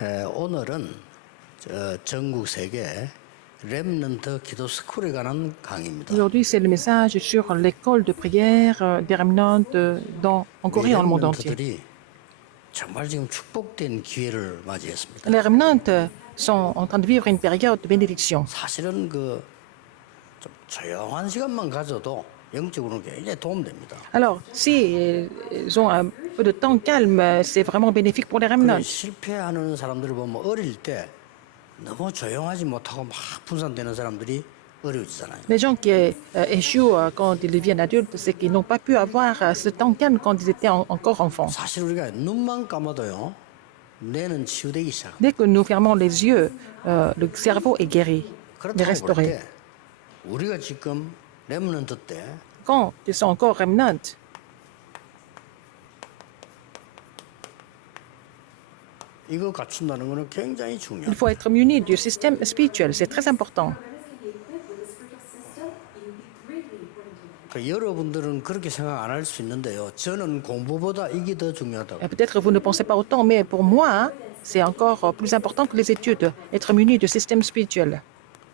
오늘은 전국 세계 렘넌트 기도 스쿨에 관한 강의입니다. Aujourd'hui, c'est le message sur l'école de prière des remnants en Corée et dans le monde entier. 렘넌트들이 정말 지금 축복된 기회를 맞이했습니다. Les remnants sont en train de vivre une période de bénédiction. 사실은 좀 조용한 시간만 가져도 영적으로는 굉장히 도움됩니다. Alors, si ils ont un peu de temps calme, c'est vraiment bénéfique pour les remnants. 실패하는 사람들을 보면 어릴 때 너무 조용하지 못하고 막 분산되는 사람들이 어려워지잖아요. Les gens qui échouent quand ils deviennent adultes, c'est qu'ils n'ont pas pu avoir ce temps calme quand ils étaient encore enfants. 사실 우리가 눈만 감아도요, 뇌는 치유되기 시작. Dès que nous fermons les yeux, le cerveau est guéri, est 그렇다고 볼 restauré. 때 우리가 지금 렘넌트 때 Quand ils sont encore remnants, 이거 갖춘다는 것은 굉장히 il 중요해요. faut être muni du système spirituel. C'est très important. 여러분들은 그렇게 생각 안 할 수 있는데요. 저는 공부보다 이게 더 중요하다고. Peut-être que vous ne pensez pas autant, mais pour moi, c'est encore plus important que les études. Être muni du système spirituel.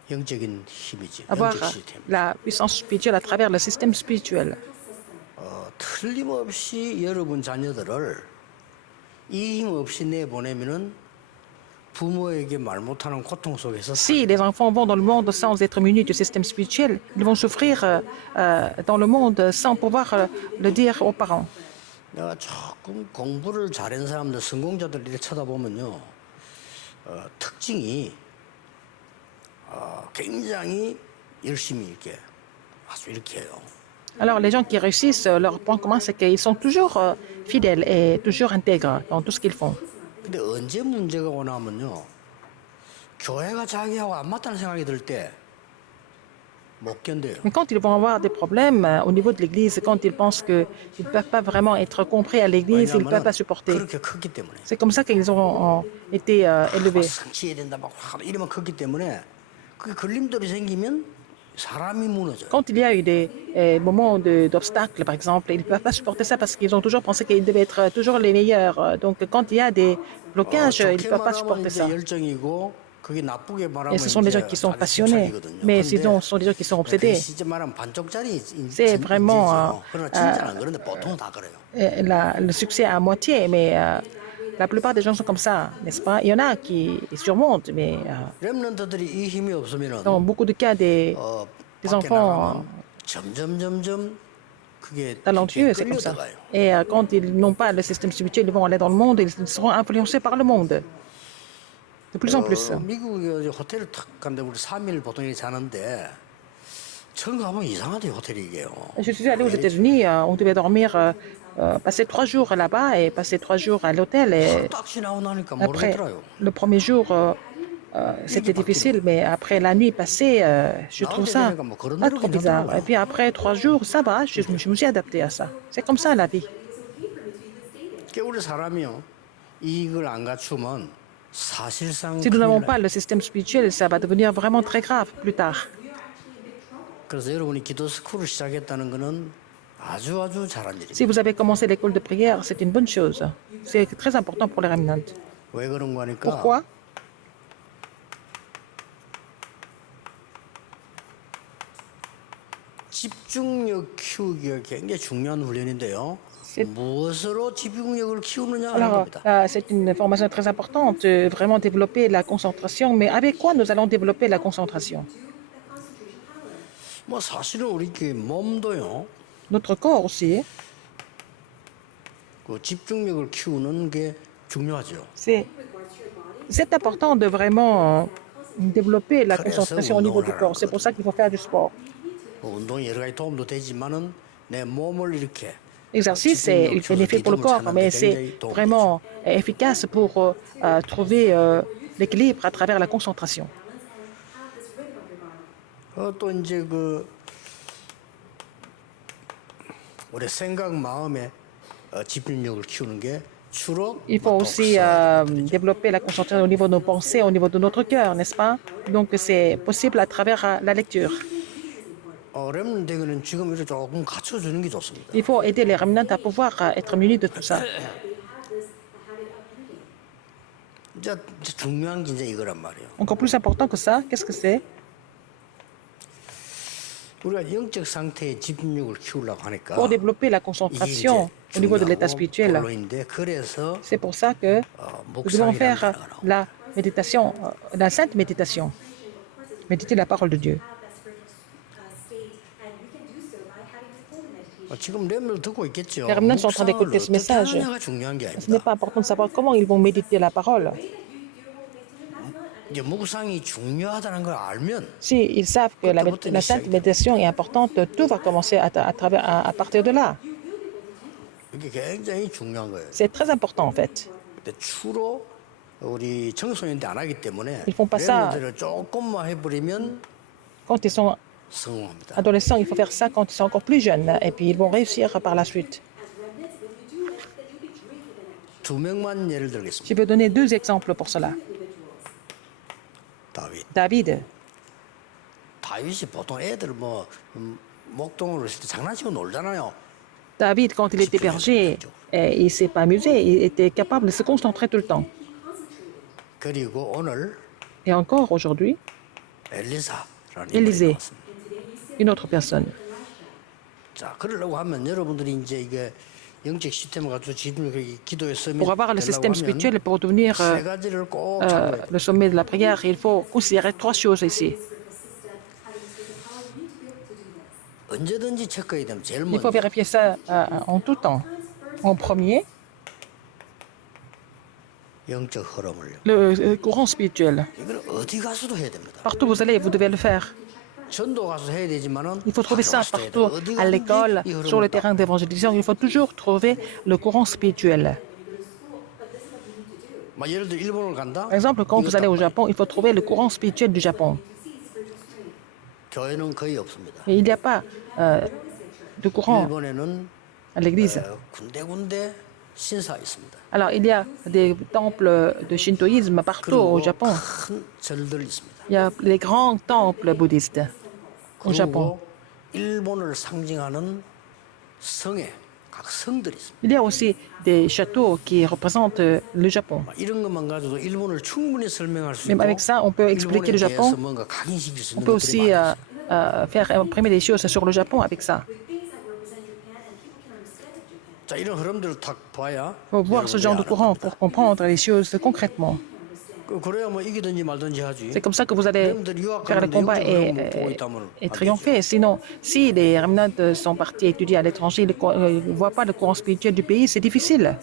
영적인 힘이지. Avoir 영적 시스템. la puissance spirituelle à travers le système spirituel. 틀림없이 여러분 자녀들을 이 힘 없이 내보내면은 부모에게 말 못하는 고통 속에서 Si les enfants vont dans le monde sans être munis du système spirituel, ils vont souffrir dans le monde sans pouvoir le dire aux parents. 내가 조금 공부를 잘하는 사람들, 성공자들 이렇게 쳐다보면요, 특징이 굉장히 열심히 이렇게 아주 이렇게 해요. Alors, les gens qui réussissent, leur point commun, c'est qu'ils sont toujours fidèles et toujours intègres dans tout ce qu'ils font. 근데 언제 문제가 오냐면요, 교회가 자기하고 안 맞다는 생각이 들 때 못 견뎌요. Mais quand ils vont avoir des problèmes au niveau de l'Église, quand ils pensent qu'ils ne peuvent pas vraiment être compris à l'Église, ils ne peuvent pas supporter. 그렇게 컸기 때문에. C'est comme ça qu'ils ont été élevés. 성취해야 된다 막 이러면 컸기 때문에 그 걸림돌이 생기면 사람이 무너져요. Quand il y a eu des moments d'obstacles, par exemple, ils ne peuvent pas supporter ça parce qu'ils ont toujours pensé qu'ils devaient être toujours les meilleurs. Donc, quand il y a des blocages, ils ne 좋게 peuvent pas 말하면 supporter 이제 ça. 열정이고 그게 나쁘게 말하면 Et ce sont des gens qui sont passionnés, mais sinon, ce sont des gens qui sont obsédés. 진짜 말하면 반쪽짜리 C'est vraiment, 인재죠. 그러나 진짜는 안 그런데 보통 다 그래요. Le succès à moitié, mais la plupart des gens sont comme ça, n'est-ce pas? Il y en a qui surmontent, mais 렘넌트들이 이 힘이 없으면은 dans beaucoup de cas des 밖에 enfants 나가면 점점 그게 talentueux, c'est comme ça. 끌려들어가요. Et quand ils n'ont pas le système spirituel, ils vont aller dans le monde, ils seront influencés par le monde. De plus en plus. 미국에 호텔을 탁 갔는데 우리 3일 보통 이렇게 자는데 처음 가면 이상하대 호텔이 이게요. Je suis allée aux États-Unis, on devait dormir, passer 3 jours là-bas et passer 3 jours à l'hôtel. Et 딱 지나고 나니까 après, 모르겠더라고요. le premier jour, c'était difficile, mais après la nuit passée, je trouve ça pas trop bizarre. Et puis après 3 jours, ça va, je me suis adaptée à ça. C'est comme ça la vie. 그러니까 우리 사람이요, 이걸 안 갖추면 사실상 Si nous n'avons 큰일 pas 나요. le système spirituel, ça va devenir vraiment très grave plus tard. 그래서 여러분이 기도 스쿨을 시작했다는 거는 아주 잘한 일입니다. Si vous avez commencé l'école de prière, c'est une bonne chose. C'est très important pour les remnants. 왜 그런 거 하니까 Pourquoi? 집중력 키우기가 굉장히 중요한 훈련인데요. 무엇으로 집중력을 키우느냐 하는 Alors, 겁니다. c'est une formation très importante, vraiment développer la concentration. Mais avec quoi nous allons développer la concentration? 뭐 사실은 우리 그 몸도요, Notre corps aussi. 그 집중력을 키우는 게 중요하죠. C'est important de vraiment développer la concentration au niveau du corps. C'est pour ça qu'il faut faire du sport. 뭐 운동이 여러 가지 도움도 되지만은 내 몸을 이렇게 L'exercice, c'est bénéfique pour le corps, mais c'est vraiment efficace pour trouver l'équilibre à travers la concentration. 또 이제 우리 생각 마음에 집중력을 키우는 게 주로 Il faut aussi développer la concentration au niveau de nos pensées, au niveau de notre cœur, n'est-ce pas? Donc c'est possible à travers la lecture. 렘넌트에게는 지금 이렇게 조금 갖춰주는 게 좋습니다. Il faut aider les remnants à pouvoir être munis de tout ça. 이제 중요한 게 이제 이거란 말이에요. Encore plus important que ça, qu'est-ce que c'est? 우리가 영적 상태의 집중력을 키우려고 하니까 Pour développer la 이게 concentration 이제 au niveau de l'état 중요하고 spirituel. 본론인데 그래서 C'est pour ça que nous devons 묵상이라는 faire 단어가 나오고 la méditation, la sainte méditation. Méditer la parole de Dieu. 지금 렘을 듣고 있겠죠. Les remnants sont en train d'écouter ce message. 하느냐가 중요한 게 Ce n'est 아닙니다. pas important de savoir comment ils vont méditer la parole. 이제 묵상이 중요하다는 걸 알면 S'ils savent que la sainte méditation est importante, tout va commencer à partir de là. 이게 굉장히 중요한 거예요. C'est très important en fait. 근데 주로 우리 청소년 때 안 하기 때문에 Ils font pas ça. 렘들을 조금만 해버리면 Quand ils sont 성공합니다. adolescents, il faut faire ça quand ils sont encore plus jeunes et puis ils vont réussir par la suite. 두 명만 예를 들겠습니다. Je vais donner deux exemples pour cela. 다윗. David. 보통 애들 목동으로 있을 때 장난치고 놀잖아요. David, quand il était berger, il ne s'est pas amusé, il était capable de se concentrer tout le temps. 그리고 오늘 Et encore aujourd'hui, 엘리사라는 Élisée. 인물이 나왔습니다. une autre personne. 자, 그러려고 하면 여러분들이 이제 이게 영적 시스템을 가지고 지금 기도에 쓰면 Pour avoir le système spirituel, pour devenir 세 가지를 꼭 참고해야 돼요. le sommet de la prière, il faut considérer trois choses ici. 언제든지 체크해야 되면 제일 Il faut 먼저 vérifier ça en tout temps. En premier, 영적 흐름을요. le courant spirituel. 이걸 어디 가서도 해야 됩니다. Partout où vous allez, vous devez le faire. 전도 가서 해야 되지만은 Il faut trouver ça 학교 가서도 해야 partout, 돼요. 어디 à l'école, 가든지 이 흐름을 sur le 따라. terrain d'évangélisation. Il faut toujours trouver le courant spirituel. 막 예를 들어 일본을 간다. Par exemple, quand vous allez au Japon, il faut trouver le courant spirituel du Japon. 교회는 거의 없습니다. Et il n'y a pas de courant 일본에는 à l'église. 군데군데 신사 있습니다. Alors, il y a des temples de shintoïsme partout au 그리고 Japon. 큰 절들이 있습니다. Il y a les grands temples bouddhistes au Japon. 그리고 일본을 상징하는 성에 각 성들이 있습니다. Il y a aussi des châteaux qui représentent le Japon. 이런 것만 가지고도 일본을 충분히 설명할 수 Même 있고 avec ça, on peut expliquer le 일본에 Japon. 대해서 뭔가 각인시킬 수 On 있는 peut 것들이 aussi 많아요. faire imprimer des choses sur le Japon avec ça. 자, 이런 흐름들을 딱 봐야 Il faut voir ce genre de courant pour comprendre les choses concrètement. 그래야 뭐 이기든지 말든지 하지. C'est comme ça que vous allez faire le combat et triompher. Sinon, si les remnants sont partis étudier à l'étranger, ils ne voient pas le courant spirituel du pays, c'est difficile.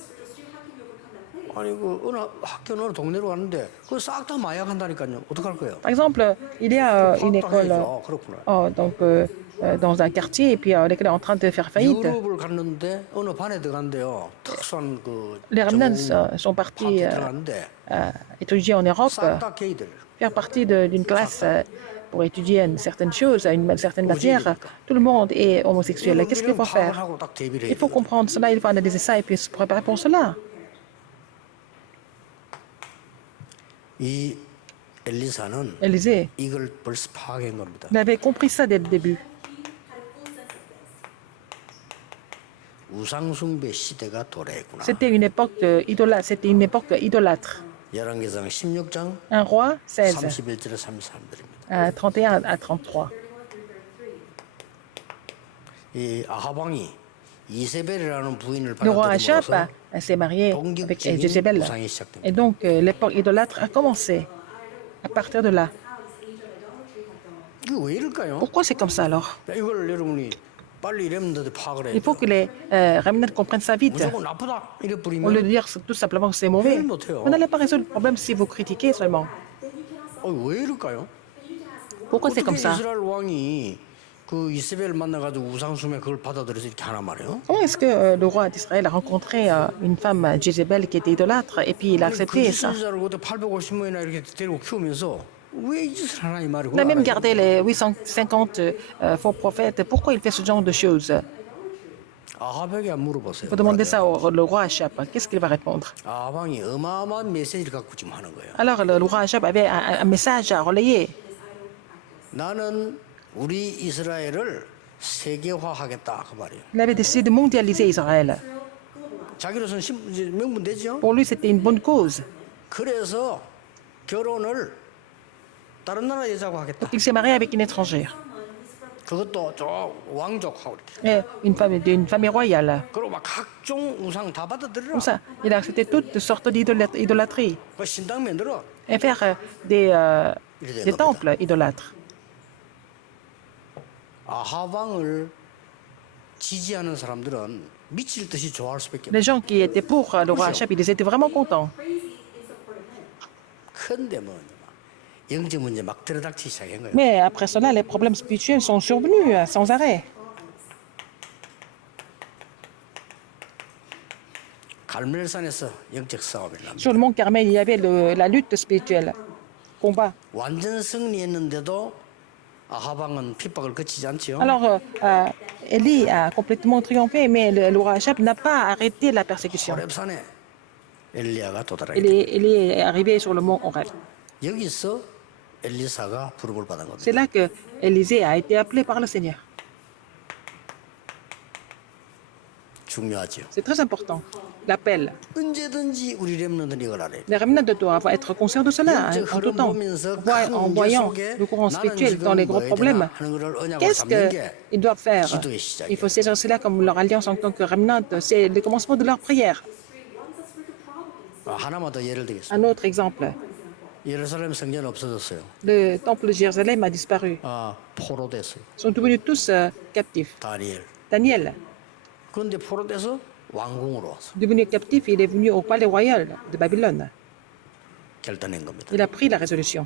아니 그 어느 학교 어느 동네로 갔는데 그거 싹 다 마약한다니까요. 어떡할 거예요? Par exemple, il y a une école 그렇구나. donc, dans un quartier et puis l'école est en train de faire faillite. 유럽을 갔는데 어느 반에 들어갔는데요. 특수한 그 Les remnants sont partis 들어갔는데 étudier en Europe, 싹다 게이들. faire partie d'une classe pour étudier une certaine chose, une certaine matière. Tout le monde est homosexuel. Qu'est-ce qu'il faut faire? 하고 딱 대비를 Il faut 해야 comprendre cela, il faut analyser ça et puis se préparer pour cela. 이 엘리사는 Élisée, 이걸 벌써 파악한 겁니다. il avait compris ça dès le début. 우상숭배 시대가 도래했구나. C'était une époque idolâtre. 열왕기상 16장 Un roi, 16, 31절에 33절입니다. 31 à 33. 이 아하방이 이세벨이라는 부인을 Le roi Achab 받아들여서 s'est marié avec Jézabel. 우상이 시작됩니다. Et donc, l'époque idolâtre a commencé à partir de là. 이게 왜 이럴까요? Pourquoi c'est comme ça alors? 이걸 여러분이 빨리 렘들한테 파악을 해야 Il faut 돼요. que les remnants comprennent ça vite. 무조건 나쁘다 이래 Au lieu 뿌리면 de dire tout simplement que c'est mauvais, vous n'allez pas résoudre le problème si vous critiquez seulement. 왜 이럴까요? Pourquoi c'est comme 어떻게 ça? 이스라엘 왕이 그 이세벨 만나가지고 우상숭배 그걸 받아들여서 이렇게 하나 말이에요? Comment est-ce que le roi d'Israël a rencontré une femme, Jézabel, qui était idolâtre, et puis il a accepté ça? 그리스도자를 그때 850명이나 이렇게 데리고 키우면서 왜 이 짓을 하나 이 말이 Il a même gardé les 850 faux prophètes. Pourquoi il fait ce genre de choses? 아합에게 안 물어보세요. Il faut demander ça au roi Achab. Qu'est-ce qu'il va répondre? 아합왕이 어마어마한 메시지를 갖고 지금 하는 거예요. Alors le roi Achab avait un message à relayer. 나는 우리 이스라엘을 세계화하겠다 그 말이에요. Il avait décidé de mondialiser Israël. 자기로서는 명분되죠. Pour lui, c'était une bonne cause. 그래서 결혼을 다른 나라 여자하고 하겠다. Il s'est marié avec une étrangère, 그것도 저 왕족하고 이렇게. et d'une famille royale. 그리고 막 각종 우상 다 받아들이라. Comme ça, il a accepté toutes sortes d'idolâtrie 그 신당 만들어. et faire des temples idolâtres. 아합 왕을 지지하는 사람들은 미칠 듯이 좋아할 수밖에 없어. Les gens qui étaient pour le roi Achab, ils étaient vraiment contents. 큰데 뭐 영적 문제 막 들어닥치기 시작한 거예요. Mais après cela, les problèmes spirituels sont survenus sans arrêt. 갈멜산에서 영적 싸움이 납니다. Sur le mont Carmel, il y avait la lutte spirituelle, combat. 완전 승리했는데도 아합 왕은 핍박을 그치지 않지요. Alors, Élie a complètement triomphé, mais le roi Achab n'a pas arrêté la persécution. 호렙산에 엘리야가 도달하게 Il 됩니다. est arrivé sur le mont Horeb. 여기서 엘리사가 부름을 받은 겁니다. C'est là que Élisée a été appelé par le Seigneur. 중요하죠. C'est très important, l'appel. 언제든지 우리 렘넌트는 이걸 알아야 돼요. Les remnants doivent être conscients de cela hein, en tout temps. En voyant le courant spirituel dans les gros problèmes, qu'est-ce qu'ils doivent faire? Il faut saisir cela comme leur alliance en tant que remnant. C'est le commencement de leur prière. 하나만 더 예를 들겠습니다. Un autre exemple. 예루살렘 성전 없어졌어요. Le temple de Jérusalem a disparu. 포로됐어요. Ils sont devenus tous captifs. 다니엘. Daniel, 그런데 포로돼서 왕궁으로 왔어. devenu captif, il est venu au palais royal de Babylone. 결단한 겁니다. Il a pris la résolution.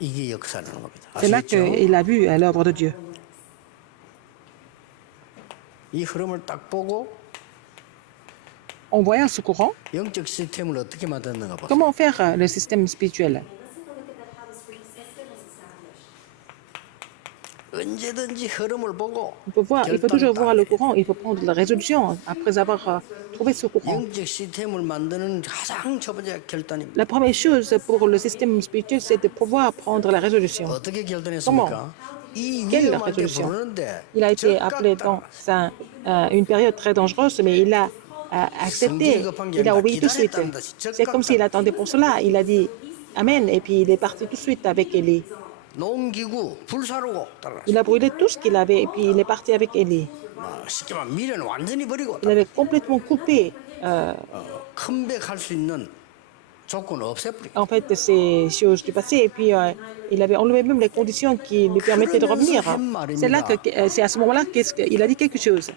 이게 역사라는 겁니다. C'est là 아시겠죠? qu'il a vu l'œuvre de Dieu. 이 흐름을 딱 보고 En voyant ce courant, 영적 시스템을 어떻게 만드는가 보세요. comment faire le système spirituel? 언제든지 흐름을 보고 Il faut toujours voir le courant, il faut prendre la résolution après avoir trouvé ce courant. 영적 시스템을 만드는 가장 첫 번째 결단입니다. La première chose pour le système spirituel, c'est de pouvoir prendre la résolution. 어떻게 결단했습니까? 이 Quelle 위험할 때 résolution? 부르는데 Il a été appelé dans une période très dangereuse, mais il a accepté, il a obéi tout de suite. C'est comme s'il attendait pour cela. Il a dit Amen, et puis il est parti tout de suite avec Élie. 농기구 불사르고 따라. Il a brûlé tout ce qu'il avait, et puis il est parti avec Élie. 쉽게 말하면 미래는 완전히 버리고 Il avait complètement coupé, 컴백할 수 있는 조건 없애버리고. en fait, ces choses du passé, et puis il avait enlevé même les conditions qui lui permettaient de revenir. C'est là que, c'est à ce moment-là qu'il a dit quelque chose.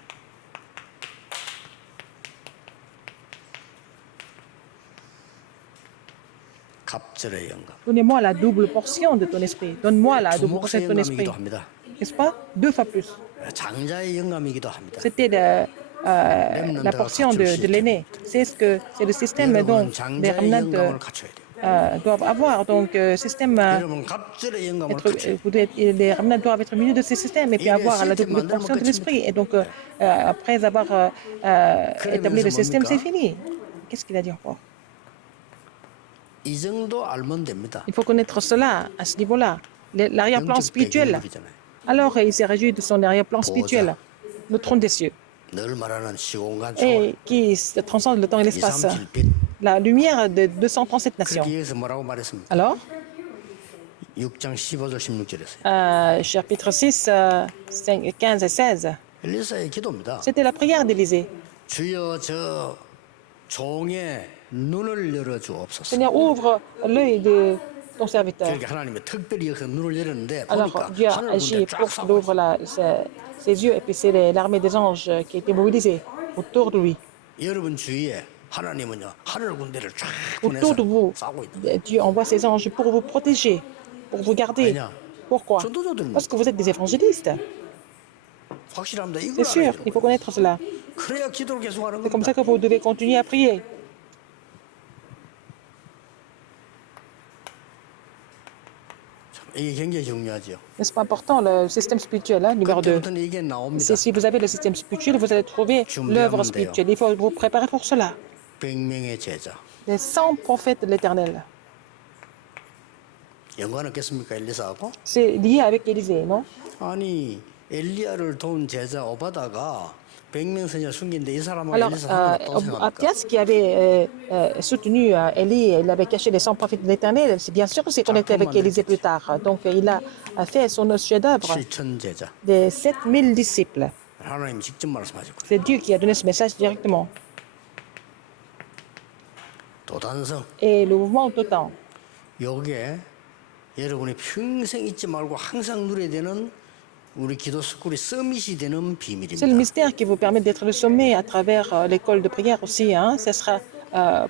갑절의 영감. Donnez-moi la double portion de ton esprit. Donne-moi la double portion 두목의 de ton esprit. 영감이기도 합니다. N'est-ce pas? 2 fois plus. 장자의 영감이기도 합니다. C'était la portion de l'aîné. C'est le système dont 여러분 les 장자의 remnants 영감을 갖춰야 돼요. doivent avoir. Donc, système, 여러분 갑절의 영감을 갖춰야 돼요. les remnants doivent être munis de ces systèmes et puis avoir la double portion de l'esprit. Et donc, après avoir établi le système, c'est fini. Qu'est-ce qu'il a dit encore? 이 정도 알면 됩니다. Il faut connaître cela à ce niveau-là. L'arrière-plan 영적 spirituel. 배경물이잖아요. Alors, il s'est réjoui de son arrière-plan spirituel, le trône des cieux, 늘 말하는 시공간 초월. et qui transcende le temps et l'espace. 237빛. La lumière de 237 nations. 그렇게 해서 뭐라고 말했습니까? Alors, 6장 15절 16절에서요. chapitre 6, 15 et 16, 엘리사의 기도입니다. c'était la prière d'Élisée. 주여 저 종의 눈을 열어 주옵소서. Seigneur, ouvre l'œil de ton serviteur. 그러니까 하나님이 특별히 여기서 눈을 열었는데 Alors, 보니까 Dieu a 하늘 agi 군대 쫙 pour 싸고 qu'il ouvre ses yeux, et puis c'est l'armée des anges qui était mobilisée autour de lui. 여러분 주위에 하나님은요 하늘 군대를 쫙 Autour de 보내서 vous, 싸고 있다. Dieu envoie ses anges pour vous protéger, pour vous garder. Pourquoi? Parce que vous êtes des évangélistes. 확실합니다. C'est 이걸 sûr, 알아야 il 돼요. faut connaître cela. 그래야 기도를 계속하는 C'est comme 겁니다. ça que vous devez continuer à prier. 이게 굉장히 중요하죠. N'est-ce pas important, le système spirituel, hein, numéro 2? 그때부터는 이게 나옵니다. Si vous avez le système spirituel, vous allez trouver l'œuvre spirituelle. Il faut vous préparer pour cela. 100명의 제자. Les 100 prophètes de l'Éternel. 연관 없겠습니까 엘리사하고? C'est lié avec Élisée, non? 아니 엘리야를 도운 제자 오바다가 백명선이가 숨긴데 이 사람하고 Alors, 엘리사 하나가 또 생각합니까? Abdias, qui avait soutenu Élie, il avait caché les 100 prophètes de l'Éternel, c'est bien sûr qu'il s'est connecté avec Élisée plus tard. Donc, il a fait son chef-d'œuvre 7천 제자. des 7000 disciples. 하나님이 직접 말씀하셨거든요. C'est Dieu qui a donné ce message directement. 도단성. Et le mouvement autant. 여기에 여러분이 평생 잊지 말고 항상 누려야 되는 우리 기도 스쿨이 서밋이 되는 C'est le 비밀입니다. mystère qui vous permet d'être le sommet à travers l'école de prière aussi. Hein. Ce sera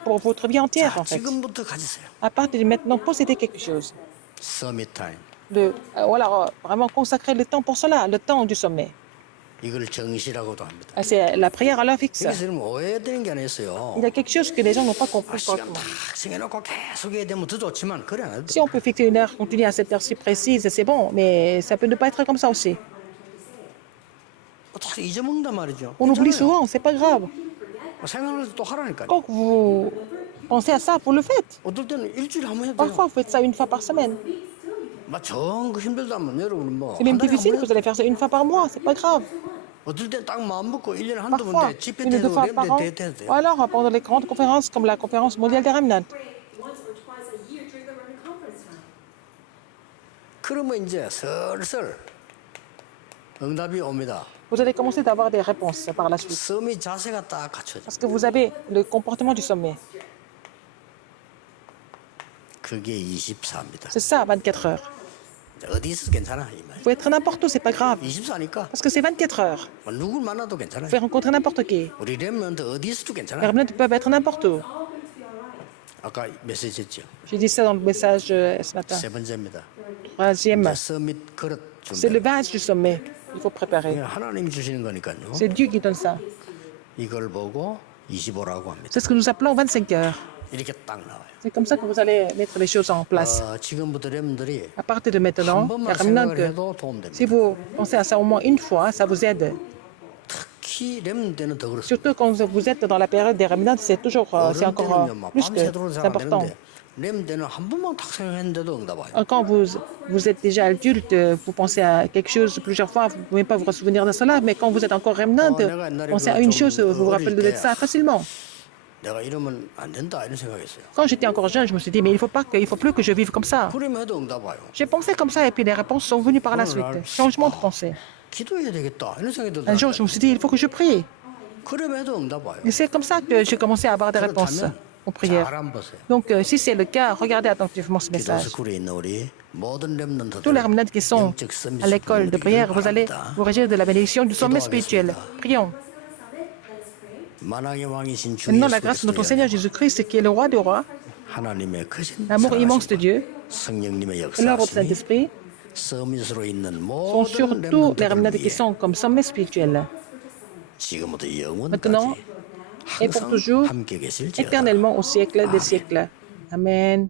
pour votre vie entière, 자, en fait. 지금부터 가지세요. À partir de maintenant, possédez quelque chose. 서밋 타임. Voilà, vraiment consacrer le temps pour cela, le temps du sommet. 이걸 정시라고도 합니다. C'est la prière à l'heure fixe. 여기서 여러분 오해되는 게 하나 있어요. Il y a quelque chose que les gens n'ont pas compris 시간 correctement. 딱 정해놓고 계속 해야 되면 더 좋지만 그래 안 해도 Si on peut fixer une heure continue à cette heure-ci précise, c'est bon, mais ça peut ne pas être comme ça aussi. 다 잊어먹는단 말이죠. On oublie 괜찮아요. souvent, c'est pas grave. 생각할 때 또 하라니까요. Quand vous pensez à ça, vous le faites. 어떨 때는 일주일에 한 번 해도 돼요. Parfois, vous faites ça une fois par semaine. 정 힘들다면 여러분 뭐 C'est même 한 달에 한 difficile, 번 vous allez faire ça une fois par mois, c'est pas grave. 어떨 땐 딱 마음 먹고 1년에 한두 번 Parfois, 돼. 집회 une ou deux 때도 fois par an. 랩대 돼도 돼요. Ou alors pendant les grandes conférences comme la conférence mondiale des Remnants. once or twice a year during the Roman conference time. 그러면 이제 슬슬 응답이 옵니다. Vous allez commencer d'avoir des réponses par la suite. 섬이 자세가 딱 갖춰져. Parce que vous avez le comportement du sommet. 그게 24입니다. C'est ça, 24 heures. 어디 있어도 괜찮아 이 말. Vous pouvez être n'importe où, c'est pas grave. 24니까 Parce que c'est 24 heures. 누굴 만나도 Vous 괜찮아요. pouvez rencontrer n'importe qui. 우리 렘넌트 어디 있어도 Les 괜찮아요. Remnants peuvent être n'importe où. 아까 메시지 했죠. J'ai dit ça dans le message ce matin. 세 번째입니다. Troisième, 이제 서밋 그릇 c'est le 준비. vase du sommet. Il faut préparer. 하나님이 주시는 거니까요. C'est Dieu qui donne ça. 이걸 보고 25라고 합니다. C'est ce que nous appelons 25 heures. 이렇게 딱 나와요. C'est comme ça que vous allez mettre les choses en place. 지금부터 렘들이 À partir de maintenant, 한 les 번만 Remnants, 생각을 해도 도움됩니다. si vous pensez à ça au moins une fois, ça vous aide. 특히 렘 때는 더 그렇습니다. Surtout quand vous êtes dans la période des Remnants, c'est toujours, c'est 어른 encore 때는요, 막 plus que 밤새도록 c'est 생각 안 important. 되는데 렘 때는 한 번만 딱 생각했는데도 응답 와요. Quand vous êtes déjà adulte, vous pensez à quelque chose plusieurs fois, vous ne pouvez pas vous souvenir de cela, mais quand vous êtes encore Remnant, pensez à une chose, vous vous rappelez de ça facilement. 내가 이러면 안 된다 이런 생각했어요. Quand j'étais encore jeune, je me suis dit, mais il ne faut plus que je vive comme ça. 그러면 해도 응답 와요. J'ai pensé comme ça et puis les réponses sont venues par la suite. Changement de pensée. 기도해야 되겠다 이런 생각이 Un jour, 들더라고요. je me suis dit, il faut que je prie. 그러면 해도 응답 와요. Et c'est comme ça que j'ai commencé à avoir des réponses aux prières. 잘안 보세요. Donc, si c'est le cas, regardez attentivement ce 기도 message. 스쿨에 있는 우리 모든 렘넌트들 Tous les Remnants qui sont à l'école de prière, vous allez vous régir de la bénédiction du sommet spirituel. Prions. 만왕의 왕이신 주 Maintenant, la 예수 grâce de notre 그리스도의 Seigneur Jésus-Christ, qui est le roi des rois, 하나님의 크신 l'amour immense de 사랑하심, Dieu, 성령님의 et l'œuvre du 역사하심이 Saint-Esprit 서밋으로 있는 sont 모든 sur tous les Remnants 렘넌트들을 qui 위해 sont comme sommet spirituel, 지금부터 Maintenant 영원까지 et pour 항상 toujours, 함께 계실지어다. éternellement au siècle des siècles. Amen.